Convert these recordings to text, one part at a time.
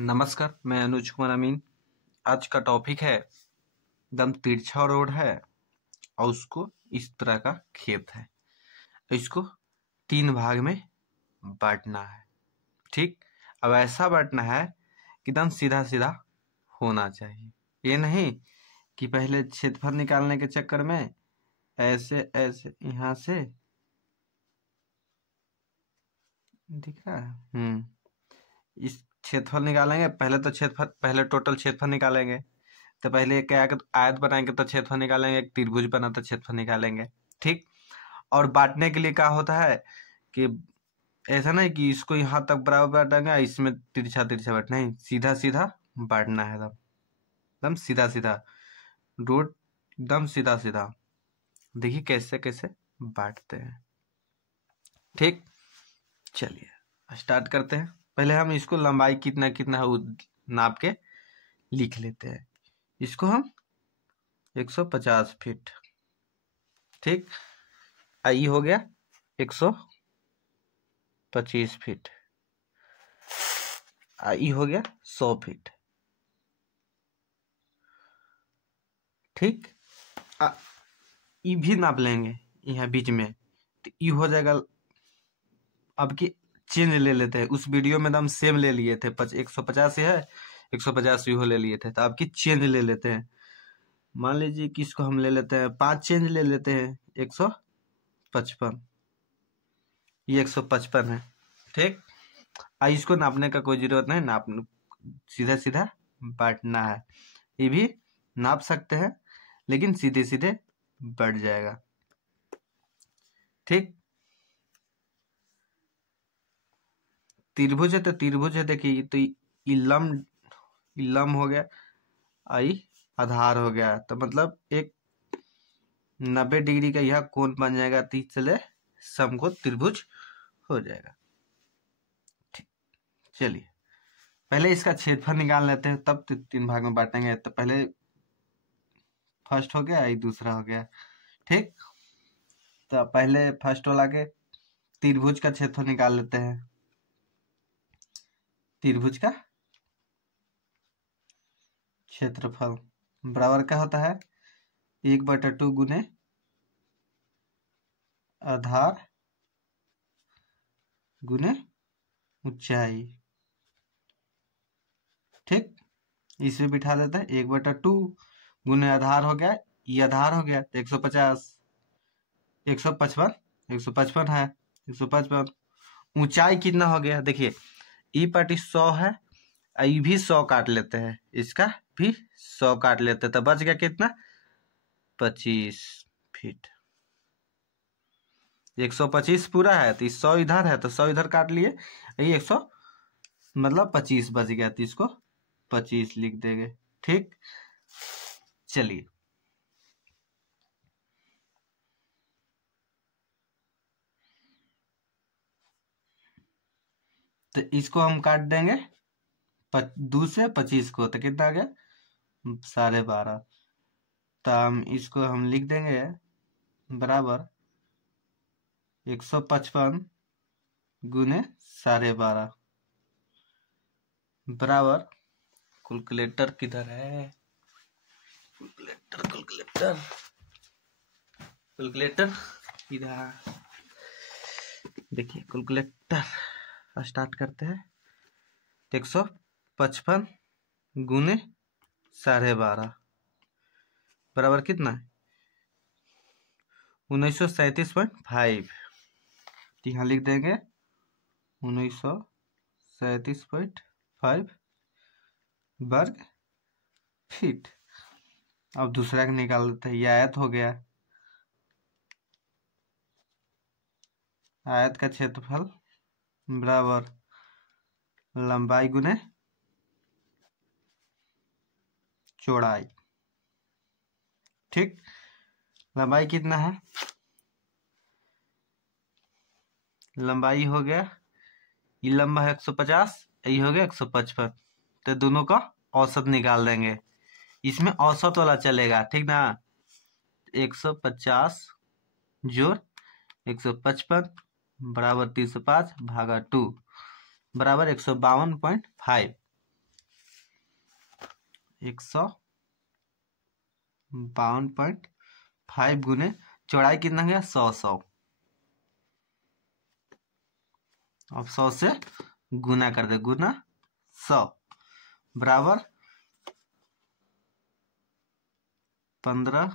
नमस्कार, मैं अनुज कुमार अमीन। आज का टॉपिक है एकदम तिरछा रोड है और उसको इस तरह का खेत है। इसको 3 भाग में बांटना है। ठीक, अब ऐसा बांटना है कि एकदम सीधा सीधा होना चाहिए। ये नहीं कि पहले क्षेत्रफल निकालने के चक्कर में ऐसे ऐसे यहाँ से दिख रहा है। इस क्षेत्रफल निकालेंगे। पहले टोटल क्षेत्रफल निकालेंगे। तो पहले एक आयत बनाएंगे तो क्षेत्रफल निकालेंगे, एक त्रिभुज बना तो क्षेत्रफल निकालेंगे। ठीक, और बांटने के लिए क्या होता है कि ऐसा नहीं कि इसको यहाँ तक बराबर बांटेंगे, इसमें तिरछा तिरछा बांटना, नहीं, सीधा सीधा बांटना है। एकदम एकदम सीधा सीधा रोड, एकदम सीधा सीधा। देखिए कैसे कैसे बांटते हैं। ठीक, चलिए स्टार्ट करते हैं। पहले हम इसको लंबाई कितना कितना है नाप के लिख लेते हैं। इसको हम 150 फीट। ठीक, आई हो गया 125 फीट। आई हो गया 100 फीट। ठीक, ई भी नाप लेंगे यहाँ बीच में, तो ई हो जाएगा। अब की चेंज ले लेते हैं। उस वीडियो में हम सेम ले लिए थे, 150 है, 150 हो ले लिए थे। तो अब की चेंज ले लेते हैं। मान लीजिए कि इसको हम ले लेते हैं 5 चेंज ले लेते हैं 155। ये 155 है। ठीक, इसको नापने का कोई जरूरत नहीं, नाप सीधा सीधा बांटना है। ये भी नाप सकते हैं लेकिन सीधे सीधे बढ़ जाएगा। ठीक, त्रिभुज है तो त्रिभुज है। देखिए तो लंब हो गया, आई आधार हो गया, तो मतलब एक 90 डिग्री का यह कोण बन जाएगा। तो चले समकोण त्रिभुज हो जाएगा। ठीक, चलिए पहले इसका क्षेत्रफल निकाल लेते हैं, तब 3 भाग में बांटेंगे। तो पहले फर्स्ट हो गया, ये दूसरा हो गया। ठीक, तो पहले फर्स्ट वाला के त्रिभुज का क्षेत्रफल निकाल लेते हैं। त्रिभुज का क्षेत्रफल बराबर क्या होता है, 1/2 गुने आधार गुने ऊंचाई। ठीक, इसमें बिठा देते हैं 1/2 गुने आधार हो गया, ये आधार हो गया 150, 155, 155 है, 155। ऊंचाई कितना हो गया, देखिए ई पार्टी 100 है, ई भी 100 काट लेते हैं, इसका भी 100 काट लेते हैं, तो बच गया कितना, 25 फीट। 125 पूरा है तो 100 इधर है, तो 100 इधर काट लिए, ये 100 मतलब 25 बच गया, तो इसको 25 लिख देंगे। ठीक, चलिए तो इसको हम काट देंगे 2 से 25 को, तो कितना आ गया 12.5। तो इसको हम लिख देंगे बराबर 155 गुने 12.5 बराबर, कैलकुलेटर किधर है, कैलकुलेटर इधर। देखिए कैलकुलेटर स्टार्ट करते हैं। 155 गुने 12.5 बराबर कितना है, 1937.5। यहाँ लिख देंगे 1937.5 वर्ग फीट। अब दूसरा का निकाल लेते हैं। यह आयत हो गया, आयत का क्षेत्रफल बराबर लंबाई गुने चौड़ाई। ठीक, लंबाई कितना है, लंबाई हो गया, ये लंबा है 150, ये हो गया 155, तो दोनों का औसत निकाल देंगे। इसमें औसत वाला चलेगा, ठीक ना। 150 जोड़ 155 बराबर 305 भागा 2 बराबर 152.5। 152.5 गुने चौड़ाई कितना गया 100 अब 100 से गुना कर दे, गुना 100 बराबर 15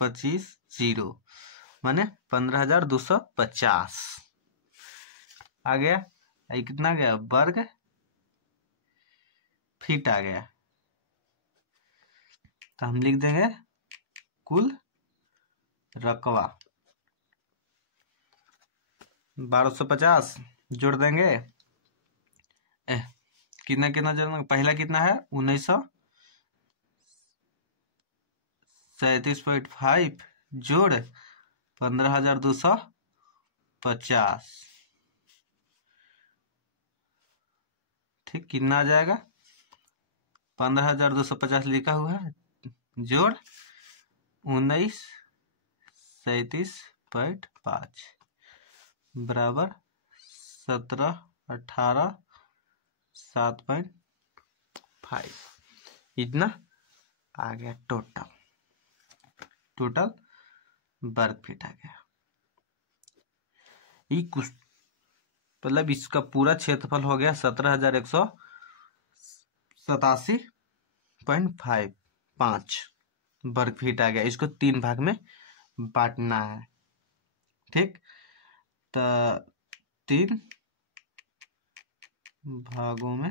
25 0 माने 15,250 आ गया। ये कितना गया वर्ग फीट आ गया। तो हम लिख देंगे कुल रकबा 1250 जोड़ देंगे। कितना कितना जोड़ना, पहला कितना है 1937.5 जोड़ 15,250, ठीक कितना आ जाएगा 15,250 लिखा हुआ है जोड़ 1937.5 बराबर 17 18 7.5 इतना आ गया। टोटल वर्ग फीट आ गया। ये कुछ मतलब इसका पूरा क्षेत्रफल हो गया 17,187.5 वर्ग फीट आ गया। इसको 3 भाग में बांटना है, ठीक। तो 3 भागों में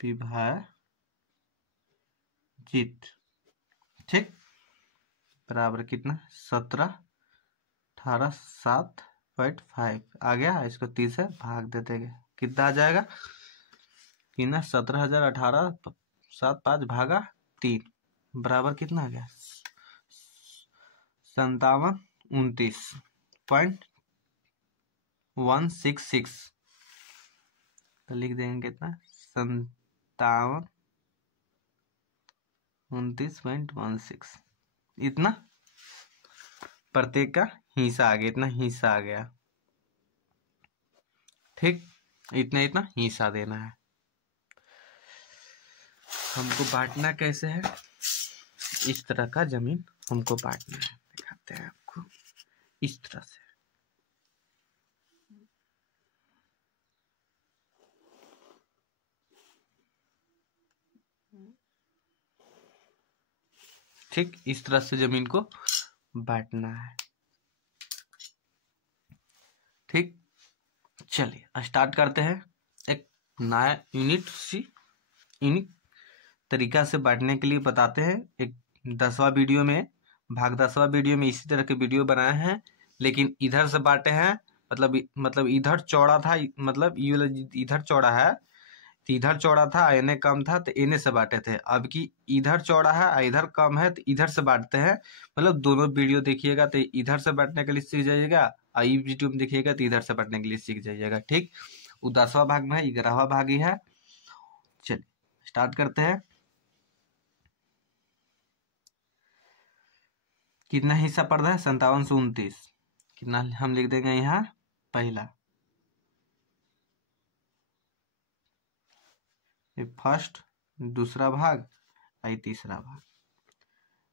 विभाजित, ठीक बराबर कितना 17 18 7.5 आ गया। इसको 3 से भाग देते हैं, कितना आ जाएगा कितना 17,018 भागा 3 बराबर कितना आ गया 5729.166। तो लिख देंगे कितना 5729.16 इतना प्रत्येक का हिस्सा आ गया, इतना हिस्सा आ गया, ठीक। इतना हिस्सा देना है। हमको बांटना कैसे है, इस तरह का जमीन हमको बांटना है, दिखाते हैं आपको इस तरह से। ठीक इस तरह से जमीन को बांटना है, ठीक। चलिए स्टार्ट करते हैं। एक नया यूनिक तरीका से बांटने के लिए बताते हैं। एक 10वां वीडियो में भाग 10वां वीडियो में इसी तरह के वीडियो बनाए हैं, लेकिन इधर से बांटे हैं। मतलब इधर चौड़ा था, मतलब ये इधर चौड़ा है तो इधर चौड़ा था, एने कम था तो एने से बांटे थे। अब की इधर चौड़ा है इधर कम है तो इधर से बांटते हैं। मतलब दोनों वीडियो देखिएगा तो इधर से बांटने के लिए सीख जाइएगा, और ये वीडियो में देखिएगा तो इधर से बांटने के लिए सीख जाइएगा, ठीक। वो 10वां भाग में है, 11वां भाग ही है। चलिए स्टार्ट करते हैं। कितना हिस्सा पड़ रहा है 5729, कितना हम लिख देंगे यहाँ पहला, ये फर्स्ट, दूसरा भाग, ये तीसरा भाग,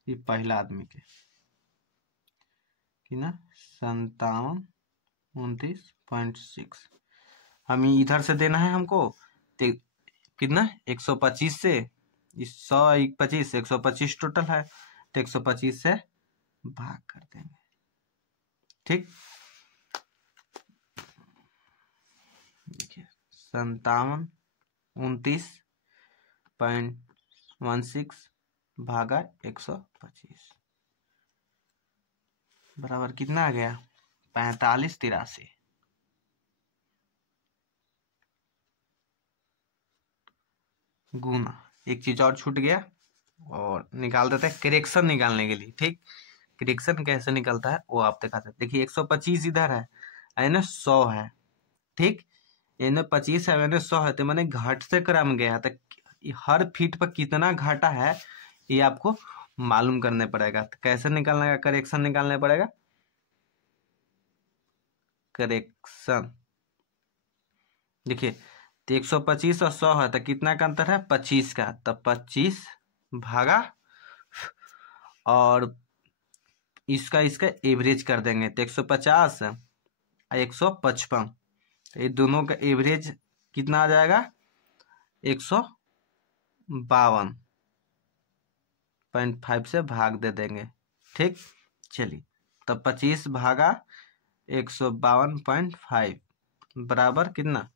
ये पहला आदमी के कितना 5729.6। हम इधर से देना है हमको कितना 125 से 125 125 टोटल है तो 125 से भाग कर देंगे, ठीक। देखिए 5729.16 भागा 125 बराबर कितना आ गया 4583। गुना एक चीज और छूट गया और निकाल देते हैं करेक्शन निकालने के लिए, ठीक। करेक्शन कैसे निकलता है वो आप दिखाते हैं। देखिए 125 इधर है, यानी 100 है, ठीक। यानी 25 है, यानी 100 है, तो मैंने घटते क्रम गया तो हर फीट पर कितना घटा है ये आपको मालूम करने पड़ेगा। तो कैसे निकालने का, करेक्शन निकालने पड़ेगा। करेक्शन देखिए तो 125 और 100 है तो कितना का अंतर है? 25 का। तो 25 भागा और इसका एवरेज कर देंगे तो 150 और 155, तो ये दोनों का एवरेज कितना आ जाएगा? 152.5 से भाग दे देंगे। ठीक, चलिए तब 25 भागा 152.5 बराबर कितना?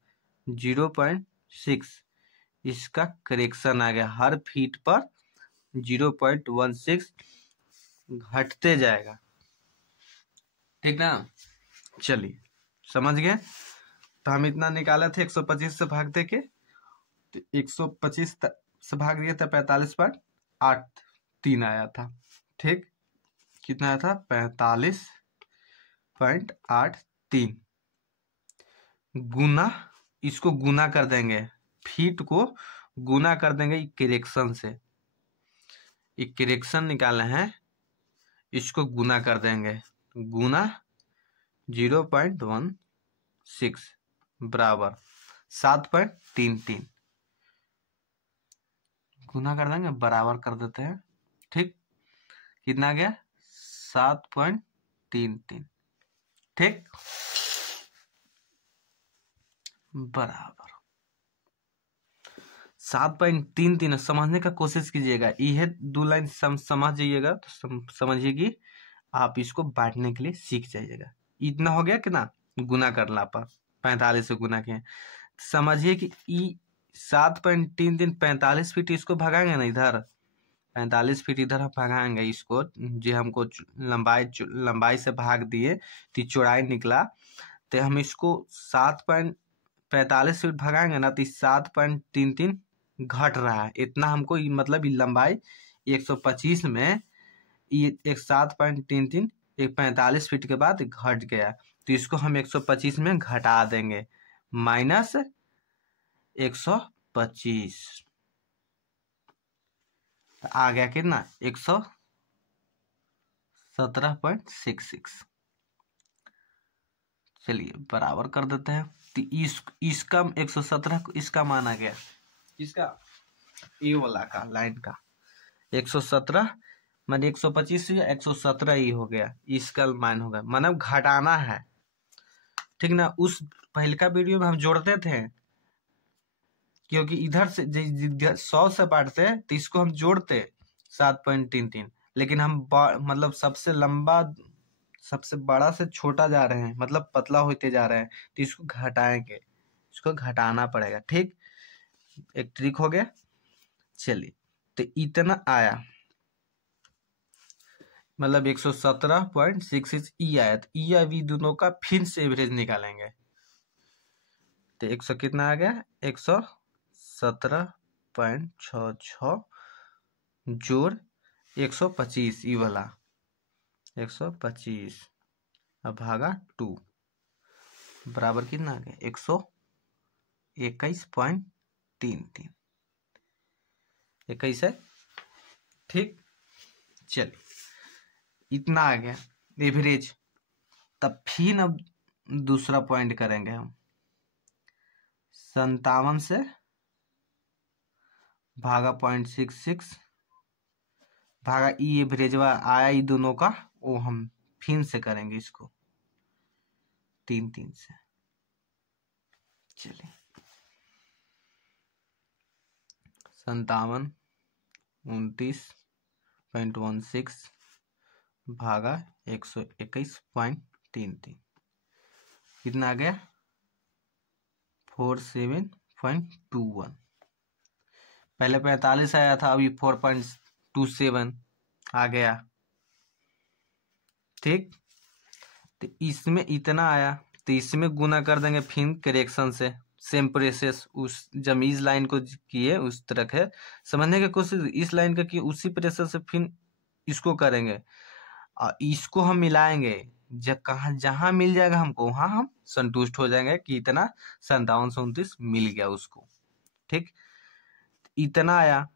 0.6। इसका करेक्शन आ गया, हर फीट पर 0.16 घटते जाएगा। ठीक ना? चलिए समझ गए। तो हम इतना निकाले थे 125 से भाग दे के, तो 125 से भाग दिए तो 45.83 आया था। ठीक, कितना आया था? 45.83 गुना, इसको गुना कर देंगे, फीट को गुना कर देंगे करेक्शन से। करेक्शन निकाले हैं, इसको गुना कर देंगे, गुना 0.16 बराबर 7.33 गुना कर देंगे, बराबर कर देते हैं। ठीक, कितना गया? 7.33। ठीक, बराबर 7.33। समझने का कोशिश कीजिएगा, यह 2 लाइन समझ जाइएगा तो समझिए कि आप इसको बांटने के लिए सीख जाइएगा। इतना हो गया कितना? गुना करना पर 45 से गुना किए। समझिए कि 7.33 45 फीट इसको भगाएंगे ना, इधर 45 फीट इधर हम भगाएंगे इसको, जो हमको लंबाई से भाग दिए तो चौड़ाई निकला, तो हम इसको 7.45 फीट भगाएंगे ना तो 7.33 घट रहा है। इतना हमको मतलब लंबाई 125 में ये 7.33 45 फीट के बाद घट गया, तो इसको हम 125 में घटा देंगे, माइनस 125 आ गया कितना? 117.66। चलिए बराबर कर देते हैं। तो इसका 117 इसका मान आ गया, इसका ए वाला का लाइन का 117 माने 125 या 117 ही हो गया, इसका मान होगा, मतलब घटाना है। ठीक ना? उस पहले का वीडियो में हम जोड़ते थे, क्योंकि इधर से 100 से बांटते तो इसको हम जोड़ते 7.33, लेकिन हम मतलब सबसे लंबा सबसे बड़ा से छोटा जा रहे हैं, मतलब पतला होते जा रहे हैं, तो इसको घटाएंगे, इसको घटाना पड़ेगा। ठीक, एक ट्रिक हो गया। चलिए तो इतना आया, मतलब 117.66 ई आया, तो ई अभी दोनों का फिर से एवरेज निकालेंगे, तो 100 कितना आ गया? 117.66 जोड़ 125 ई वाला 125 अब भागा 2 बराबर कितना आ गया? 121.33 21 है। ठीक, चलिए इतना आ गया एवरेज। तब फिर अब दूसरा पॉइंट करेंगे हम, 57 से भागा 0.66 भागा ई एवरेजवा आया ई दोनों का, वो हम फिर से करेंगे इसको 3 से। चलिए 57 29.16 भागा 121.33 कितना आ गया? 47.21। पहले 45 आया था, अभी 4.27 आ गया। ठीक, तो इसमें इतना आया, तो इसमें गुना कर देंगे फिर करेक्शन से, सेम प्रोसेस उस जमीज लाइन को किए उस तरह है, समझने की कोशिश इस लाइन का किए उसी प्रोसेस से फिर इसको करेंगे, और इसको हम मिलाएंगे, जहां मिल जाएगा हमको वहां हम संतुष्ट हो जाएंगे कि इतना 5729 मिल गया उसको। ठीक, इतना आया,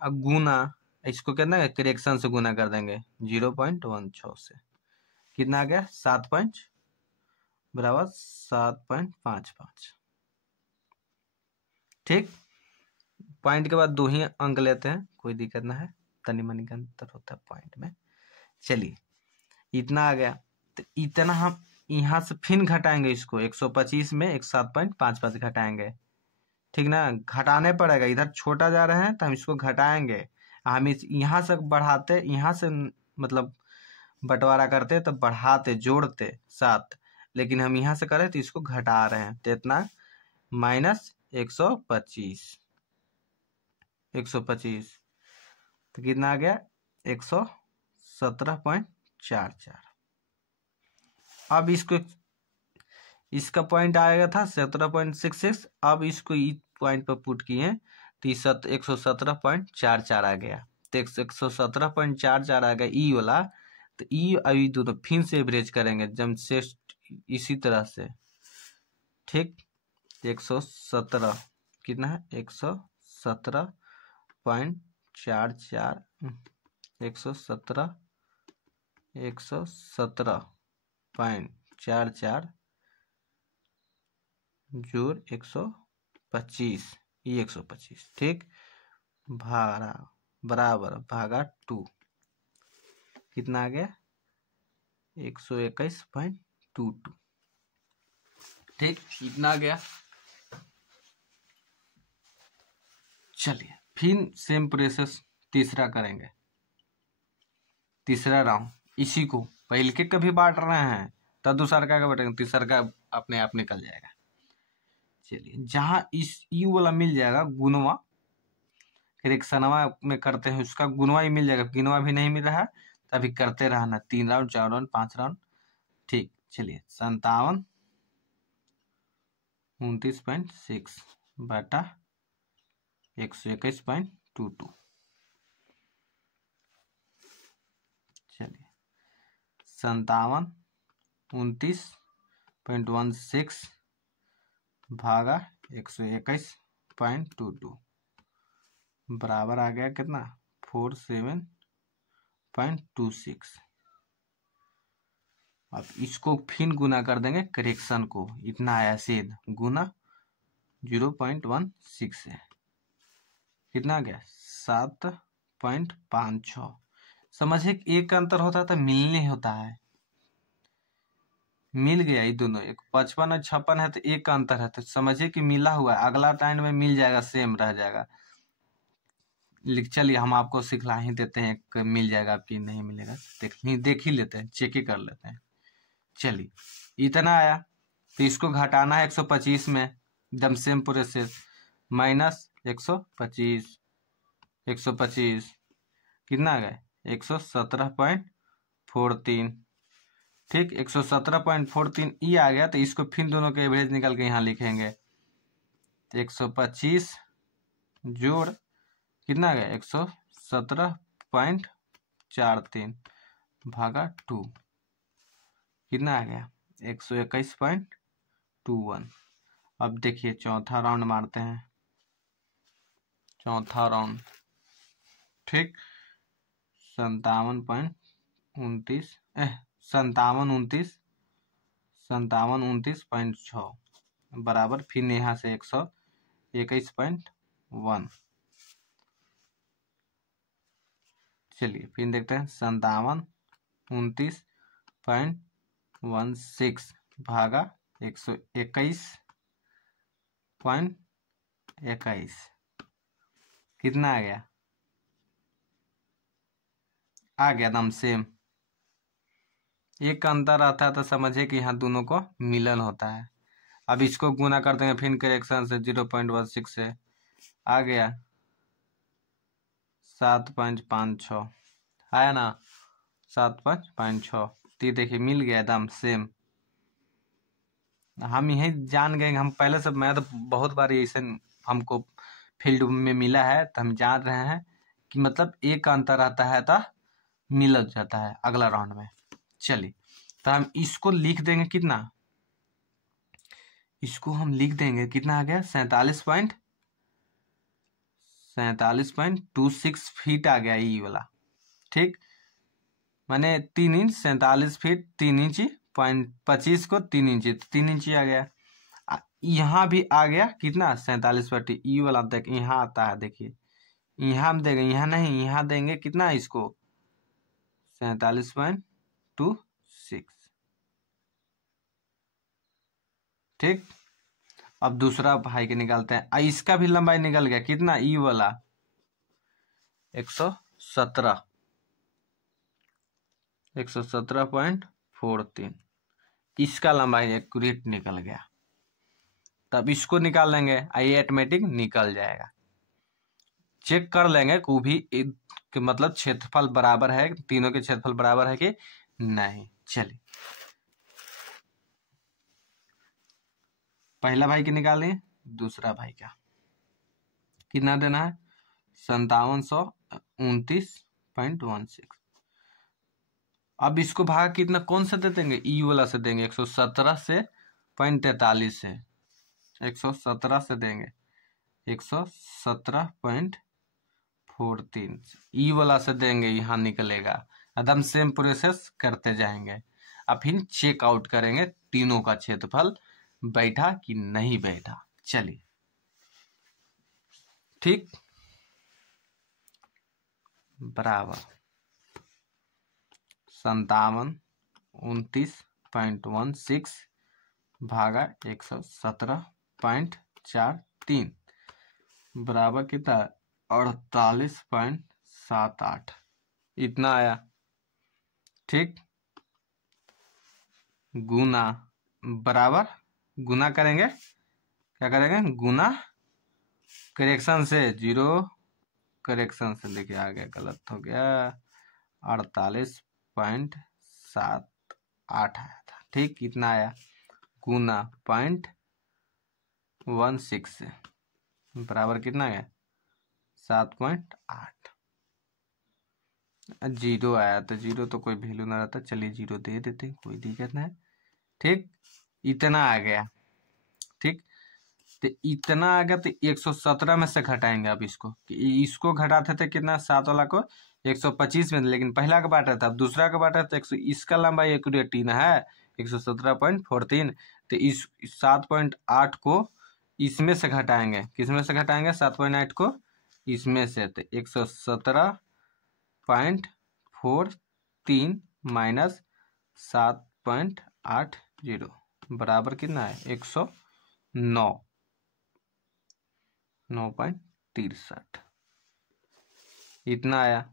अब गुना इसको कहना है करेक्शन से गुना कर देंगे 0.16 से, कितना आ गया? 7 बराबर 7.55 ठीक, पॉइंट के बाद 2 ही अंक लेते हैं, कोई दिक्कत ना है, तनी मनी का अंतर होता है पॉइंट में। चलिए इतना आ गया, तो इतना हम यहाँ से फिर घटाएंगे इसको, 125 में 7.55 घटाएंगे, ठीक ना। घटाने पड़ेगा, इधर छोटा जा रहे हैं तो हम इसको घटाएंगे। हम इस यहाँ से बढ़ाते, यहाँ से मतलब बंटवारा करते तो बढ़ाते जोड़ते 7, लेकिन हम यहाँ से करें तो इसको घटा रहे हैं, तो इतना -125, 125 तो कितना आ गया 117.44। अब इसको, इसका पॉइंट आएगा था 17.66, अब इसको इस पॉइंट पर पुट किए तो 117.44 आ गया, तो 117.44 आ गया ई वाला। तो ई अभी दोनों फिर से एवरेज करेंगे जब से इसी तरह से, ठीक। 117 कितना है 117.44, 117.44 जोड़ 125, ये 125, ठीक, बराबर भागा 2, कितना आ गया 121.22, ठीक, इतना आ गया। चलिए फिर सेम प्रोसेस तीसरा करेंगे, तीसरा राउंड। इसी को पहले के कभी बांट रहे हैं तब दूसरा का बांटेंगे, तीसरा का अपने आप निकल जाएगा। चलिए जहां इस यू वाला मिल जाएगा गुणवा, फिर एक सनवा में करते हैं उसका गुणवा ही मिल जाएगा, गिनवा भी नहीं मिल रहा है तो अभी करते रहना, 3 राउंड 4 राउंड 5 राउंड, ठीक। चलिए 5729.6 बटा 121.22, चलिए 5729.16 भागा 121.22 बराबर आ गया कितना 47.26। अब इसको फिर गुना कर देंगे करेक्शन को, इतना आया सीध गुना 0.16 है, कितना गया 7.56। समझिए एक का अंतर होता है तो मिलने होता है, मिल गया ये दोनों, एक 55 और 56 है तो एक का अंतर है, तो समझिए कि मिला हुआ है, अगला टाइम में मिल जाएगा, सेम रह जाएगा। चलिए हम आपको सिखला ही देते हैं, मिल जाएगा कि नहीं मिलेगा, देख ही लेते हैं, चेक ही कर लेते हैं। चलिए इतना आया, तो इसको घटाना है 125 में, एकदम सेम प्रोसेस, माइनस 125, 125 कितना आ गया 117.43, ठीक, 117.43 ई आ गया, तो इसको फिर दोनों के एवरेज निकल के यहाँ लिखेंगे, 125 जोड़ कितना आ गया 117.43 भागा 2, कितना आ गया 121.21। अब देखिए चौथा राउंड मारते हैं, चौथा राउंड, ठीक, 5729.6 बराबर फिर यहाँ से 121.1। चलिए फिर देखते हैं 5729.16 भागा 121.21 कितना आ गया एकदम सेम। एक का अंतर आता है तो समझिए कि यहाँ दोनों को मिलन होता है। अब इसको गुना कर देंगे फिर करेक्शन से 0.16 से, आ गया 7.56 आया ना, 7.56, तो देखिए मिल गया एकदम सेम। हम यही जान गए, हम पहले से, मैं तो बहुत बार ऐसे हमको फील्ड में मिला है, तो हम जान रहे हैं कि मतलब एक का अंतर आता है तो मिल जाता है अगला राउंड में। चलिए तो हम इसको लिख देंगे कितना, इसको हम लिख देंगे कितना आ गया 47.26 फीट आ गया ये वाला, ठीक, माने 3 इंच 47 फीट 3 इंच 0.25 को 3 इंच, 3 इंच आ गया। यहाँ भी आ गया कितना 47/, ई वाला देख यहाँ आता है, देखिए यहाँ हम देंगे, यहाँ नहीं, यहाँ देंगे कितना इसको 47.26। ठीक, अब दूसरा भाई के निकालते हैं। इसका भी लंबाई निकल गया कितना, ई वाला 117, 117.43, इसका लंबाई एक्यूरेट निकल गया। तब इसको निकाल लेंगे, ये ऑटोमेटिक निकल जाएगा। चेक कर लेंगे को भी कि मतलब क्षेत्रफल बराबर है, तीनों के क्षेत्रफल बराबर है कि नहीं। चलिए पहला भाई के निकालें, दूसरा भाई का कितना देना है 5729.16। अब इसको भाग कितना कौन सा दे देंगे, ई वाला से देंगे, 117 से 43 से 117 से देंगे 117.43, ई वाला से देंगे, यहाँ निकलेगा। एकदम सेम प्रोसेस करते जाएंगे। अब फिर चेक आउट करेंगे तीनों का क्षेत्रफल बैठा कि नहीं बैठा। चलिए ठीक, बराबर 5729.16 भागा 117.43 बराबर कितना 48.78, इतना आया। ठीक, गुना बराबर गुना करेंगे, क्या करेंगे गुना, करेक्शन से 0, करेक्शन से देखिए आ गया, गलत हो गया, 48.78 आया था। ठीक, कितना आया गुना 0.16 से बराबर कितना है 7.8। 0 आया तो 0 तो कोई वैल्यू ना रहता, चलिए 0 दे देते, कोई दिक्कत नहीं। ठीक, इतना आ गया। ठीक, तो इतना आ गया तो 117 में से घटाएंगे। अब इसको घटाते थे कितना, 7 वाला को 125 में, लेकिन पहला का बांटा था, अब दूसरा का बांटा तो इसका लंबाई एक्यूरेट है 117.43, तो इस 7.8 को इसमें से घटाएंगे, किसमें से घटाएंगे 7.8 को इसमें से, तो 117.43 माइनस 7.80 बराबर कितना है 109.63, इतना आया।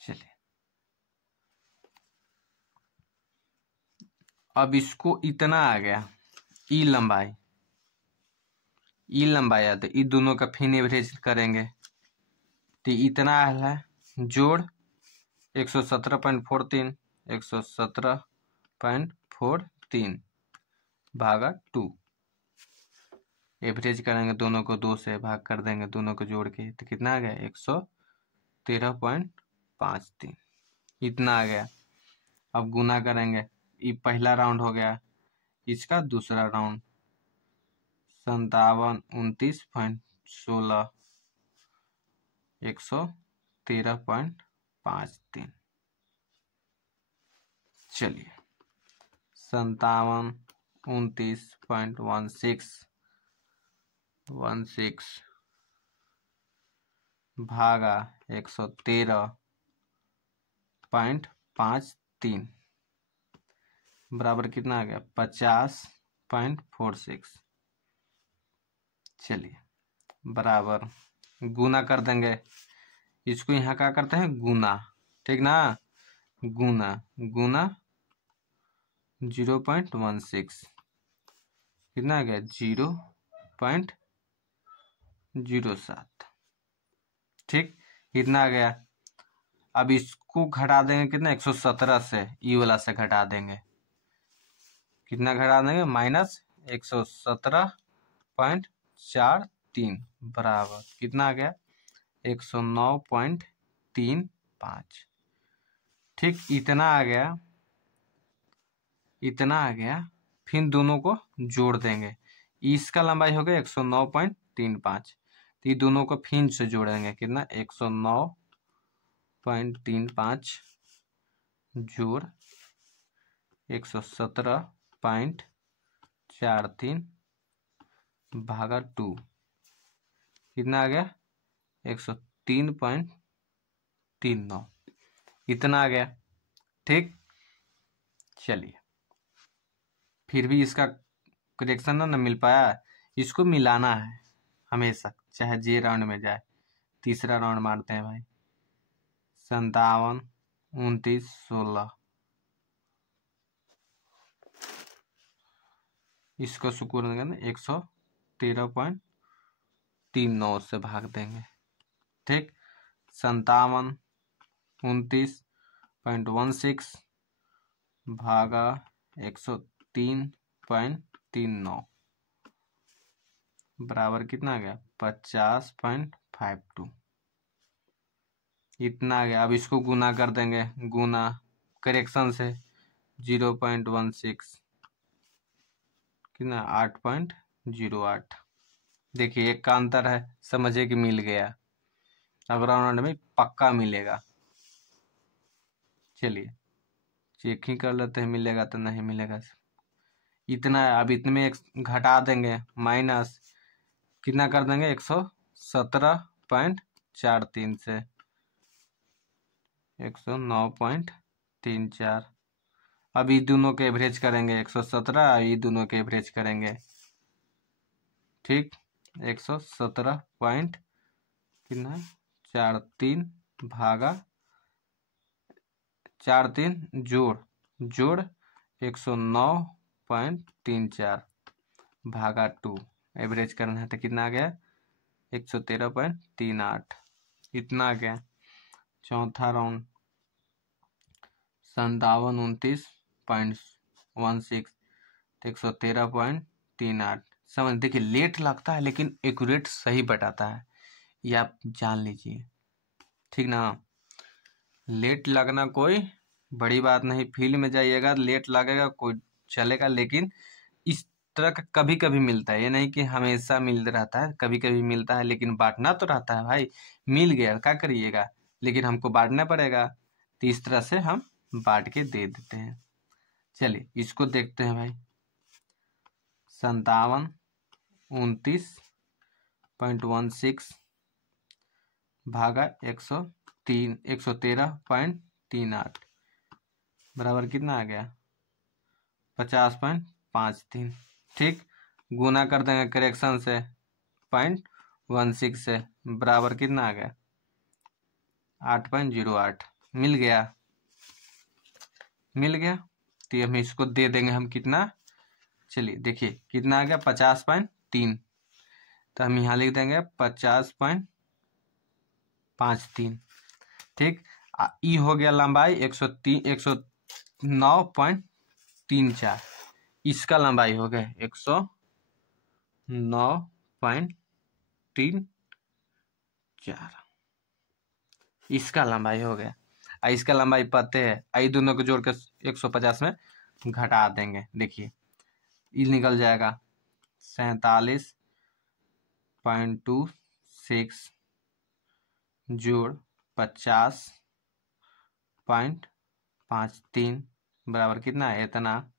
चलिए अब इसको इतना आ गया, ई लंबाई आया, तो ई दोनों का फिर एवरेज करेंगे, तो इतना है जोड़ 117.43 117.43 भागा 2, एवरेज करेंगे, दोनों को 2 से भाग कर देंगे, दोनों को जोड़ के, तो कितना आ गया 113.53, इतना आ गया। अब गुना करेंगे, ये पहला राउंड हो गया, इसका दूसरा राउंड 5729.16 113.53। चलिए 5729.16 भागा 113.53 बराबर कितना आ गया 50.46। चलिए बराबर गुना कर देंगे, इसको यहाँ क्या करते हैं गुना, ठीक ना, गुना 0.16 कितना आ गया 0.07। ठीक, इतना आ गया। अब इसको घटा देंगे कितना 117 से, ई वाला से घटा देंगे, कितना घटा देंगे माइनस 117.43 बराबर कितना आ गया 109.35। ठीक, इतना आ गया, फिर दोनों को जोड़ देंगे, इसका लंबाई हो गया 109.35, तो ये दोनों को फिर से जोड़ेंगे, कितना 109.35 जोड़ 117.43 103.43 भागा 2 कितना आ गया 103.39 इतना आ गया। ठीक, चलिए फिर भी इसका करेक्शन ना मिल पाया, इसको मिलाना है हमेशा, चाहे जे राउंड में जाए। तीसरा राउंड मारते हैं भाई, 57, 29, 16, इसको सुकून देंगे ना 113.39 से भाग देंगे। ठीक, 57, 29.16 भागा 103.39 बराबर कितना आ गया 50.52 इतना आ गया। अब इसको गुना कर देंगे, गुना करेक्शन से 0.16 कितना 8.08। देखिए एक का अंतर है, समझिए कि मिल गया। अब राउंड में पक्का मिलेगा। चलिए चेक ही कर लेते हैं, मिलेगा तो नहीं मिलेगा। इतना है। अब इतने में घटा देंगे, माइनस कितना कर देंगे 117.43 से 109.34। अब ये दोनों के एवरेज करेंगे 117, ये दोनों के एवरेज करेंगे। ठीक, 117 पॉइंट कितना 43 भागा 43 जोड़ 109.34 भागा 2 एवरेज करना है तो कितना आ गया 113.38 इतना आ गया। चौथा राउंड 57, 29.16 तो 113.38। समझ, देखिए लेट लगता है लेकिन एक्यूरेट सही बताता है, ये आप जान लीजिए। ठीक ना, लेट लगना कोई बड़ी बात नहीं। फील्ड में जाइएगा लेट लगेगा कोई चलेगा, लेकिन इस तरह का कभी कभी मिलता है, ये नहीं कि हमेशा मिल रहता है, कभी कभी मिलता है। लेकिन बांटना तो रहता है भाई, मिल गया क्या करिएगा, लेकिन हमको बांटना पड़ेगा। तो इस तरह से हम बांट के दे देते हैं। चलिए इसको देखते हैं भाई, 57, 29.16 भागा 113.38 बराबर कितना आ गया 50.53। ठीक, गुना कर देंगे करेक्शन से 0.16 से बराबर कितना आ गया 8.08। मिल गया तो हम इसको दे देंगे हम कितना, चलिए देखिए कितना आ गया 50.3, तो हम यहाँ लिख देंगे 50.53। ठीक, ई हो गया लंबाई 109.34, इसका लंबाई हो गया 109.34, इसका लंबाई हो गया। इसका लंबाई पते है, आई दोनों को जोड़ के 150 में घटा देंगे। देखिए ये निकल जाएगा 47.26 जोड़ 50.53 बराबर कितना है इतना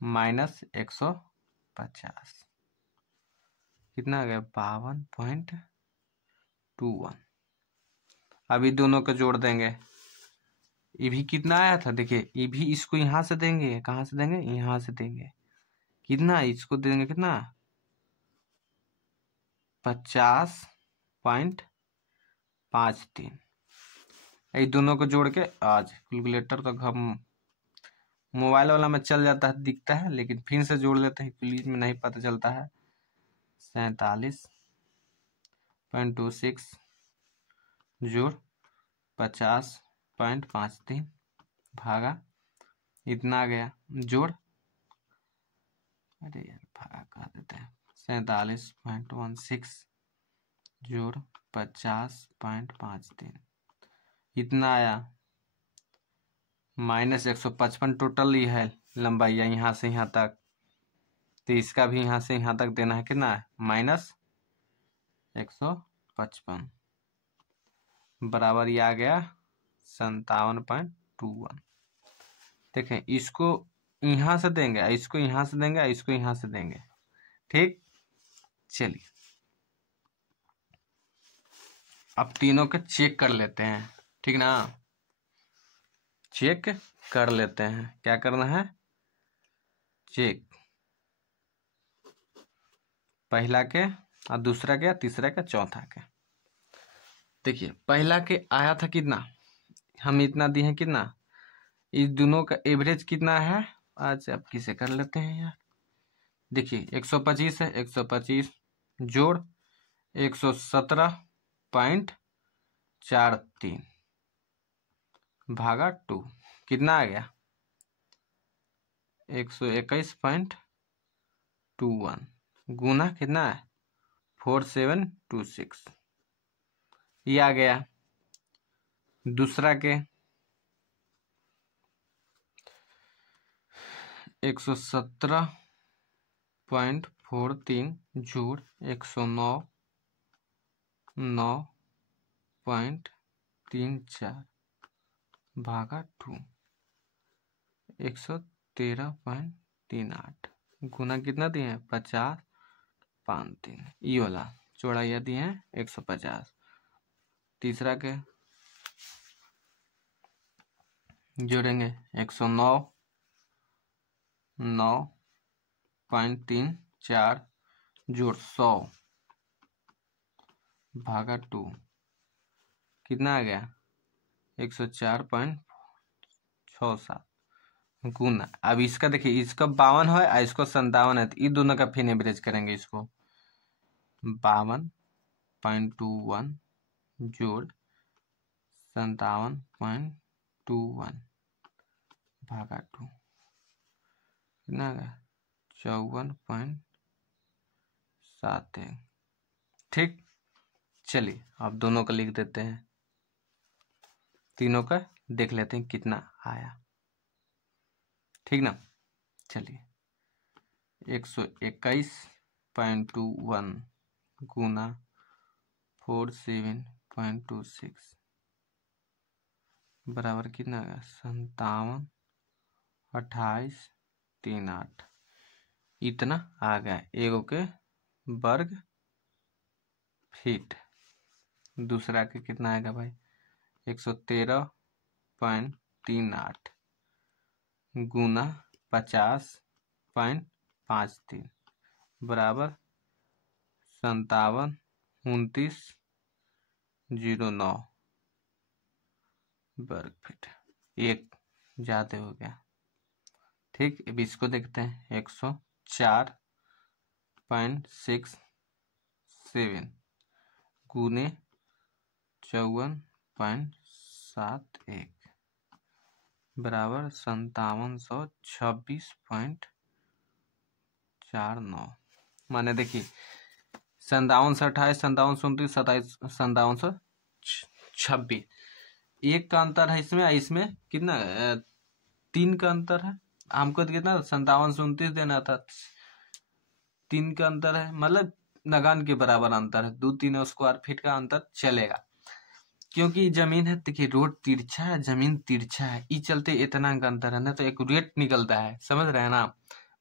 माइनस 150 कितना आ गया 52.21। अभी दोनों को जोड़ देंगे, ये भी कितना आया था देखिए, ये भी इसको यहाँ से देंगे, कहाँ से देंगे यहाँ से देंगे, कितना इसको देंगे कितना 50.53। ये दोनों को जोड़ के आज कैलकुलेटर तो हम मोबाइल वाला में चल जाता है दिखता है, लेकिन फिर से जोड़ लेते हैं प्लीज में नहीं पता चलता है। 47.26 जोड़ 50.53 भागा इतना आ गया जोड़, अरे यार भागा कर देते हैं 47.16 जोड़ 50.53 इतना आया माइनस 155। टोटल ही है लंबाई यहाँ से यहाँ तक, तो इसका भी यहाँ से यहाँ तक देना है कितना है माइनस 155 बराबर ये आ गया 57.21। देखें इसको यहाँ से देंगे, इसको यहाँ से देंगे, इसको यहाँ से देंगे। ठीक, चलिए अब तीनों के चेक कर लेते हैं, ठीक ना। चेक कर लेते हैं, क्या करना है, चेक पहला के और दूसरा के, तीसरा के, चौथा के। देखिए पहला के आया था कितना, हम इतना दिए हैं, कितना, इस दोनों का एवरेज कितना है। आज अब किसे कर लेते हैं यार। देखिए 125 है, 125 जोड़ 117.43 भागा 2 कितना आ गया, 121.21 गुना कितना है 4726, ये आ गया। दूसरा के 117.43 जोड़ 109.34 भागा 2 113.38 गुना कितना दिए हैं 50.53, ये वाला चौड़ाइया दिए हैं 150। तीसरा के जोड़ेंगे 109.34 जोड़ 100 भागा 2 कितना आ गया 104.67 गुना। अब इसका देखिए, इसका 52 है और इसको 57 है, तो इन दोनों का फिर एवरेज करेंगे। इसको 52.21 जोड़ 57.21 भागा 2 कितना आ गया 54.71। ठीक, चलिए अब दोनों का लिख देते हैं, तीनों का देख लेते हैं कितना आया, ठीक ना। चलिए 121.21 गुना 47.26 बराबर कितना आ गया 57.2838, इतना आ गया एगो के वर्ग फीट। दूसरा के कितना आएगा भाई 113.38 गुना 50.53 बराबर 57.2909 वर्ग फीट। एक ज्यादा हो गया। ठीक, अब इसको देखते हैं 104.67 गुने 54.71 बराबर 5726.49। माने देखिए 5728, 5729, 5726, एक का अंतर है इसमें, इसमें कितना 3 का अंतर है। हमको कितना 5729 देना था, 3 का अंतर है, मतलब नगान के बराबर अंतर है, 2-3 स्क्वायर फीट का अंतर चलेगा, क्योंकि जमीन है। देखिए रोड तिरछा है, जमीन तिरछा है, इस चलते इतना का अंतर है ना, तो एक्यूरेट निकलता है, समझ रहे हैं ना।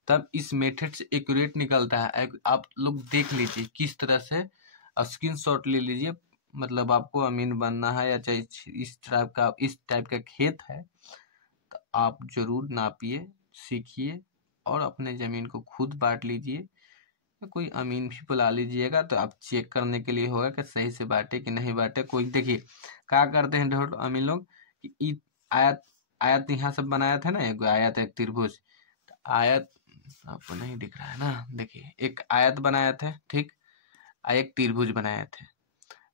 तब इस मेथड से एक्यूरेट निकलता है। आप लोग देख लीजिए किस तरह से, स्क्रीनशॉट ले लीजिए, मतलब आपको अमीन बनना है या चाहे इस टाइप का खेत है, तो आप जरूर नापिए, सीखिए और अपने जमीन को खुद बांट लीजिए, कोई अमीन भी बुला लीजिएगा, तो आप चेक करने के लिए होगा कि सही से बांटे कि नहीं बांटे। कोई देखिए क्या करते हैं ढेर अमीन लोग कि आयत यहाँ से बनाया था ना, एक आयत एक त्रिभुज, तो आयत आपको नहीं दिख रहा है ना, देखिए एक आयत बनाया था, ठीक, एक त्रिभुज बनाए थे।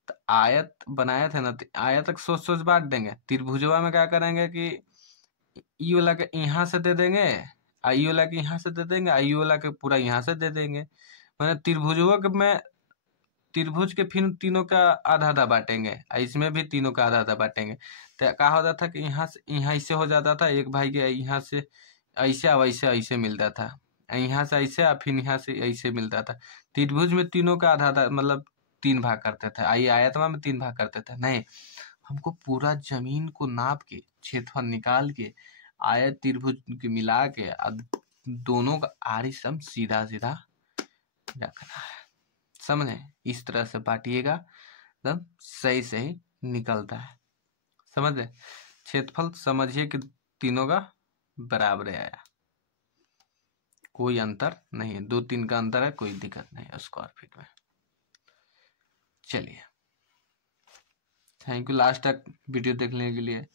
तो आयत बनाया था ना, तो आयत तक सोच सोच बांट देंगे। त्रिभुजवा में क्या करेंगे कि ई वाला के यहाँ से दे देंगे, आई वाला के यहाँ से दे देंगे, आई वाला के पूरा यहाँ से दे देंगे। मैंने त्रिभुज के फिर तीनों का आधा आधा बांटेंगे, इसमें भी तीनों का आधा आधा बांटेंगे। तो क्या होता था कि यहाँ से यहाँ ऐसे हो जाता था, एक भाई के यहाँ से ऐसे और ऐसे ऐसे मिलता था, यहाँ से ऐसे और फिर यहाँ से ऐसे मिलता था। त्रिभुज में तीनों का आधा आधा, मतलब 3 भाग करते थे, आयतवा में 3 भाग करते थे। नहीं, हमको पूरा जमीन को नाप के क्षेत्रफल निकाल के आयत त्रिभुज के मिला के अब दोनों का आरी सम सीधा सीधा रखना है। समझे? इस तरह से बांटिएगा तब सही सही निकलता है। समझे? क्षेत्रफल समझिए कि तीनों का बराबर आया, कोई अंतर नहीं है, 2-3 का अंतर है, कोई दिक्कत नहीं है स्क्वायर फीट में। चलिए, थैंक यू लास्ट तक वीडियो देखने के लिए,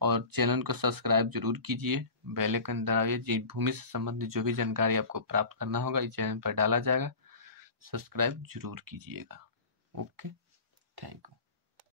और चैनल को सब्सक्राइब जरूर कीजिए, बेल आइकन दबाइए। जी भूमि से संबंधित जो भी जानकारी आपको प्राप्त करना होगा इस चैनल पर डाला जाएगा, सब्सक्राइब जरूर कीजिएगा। Okay, thank you.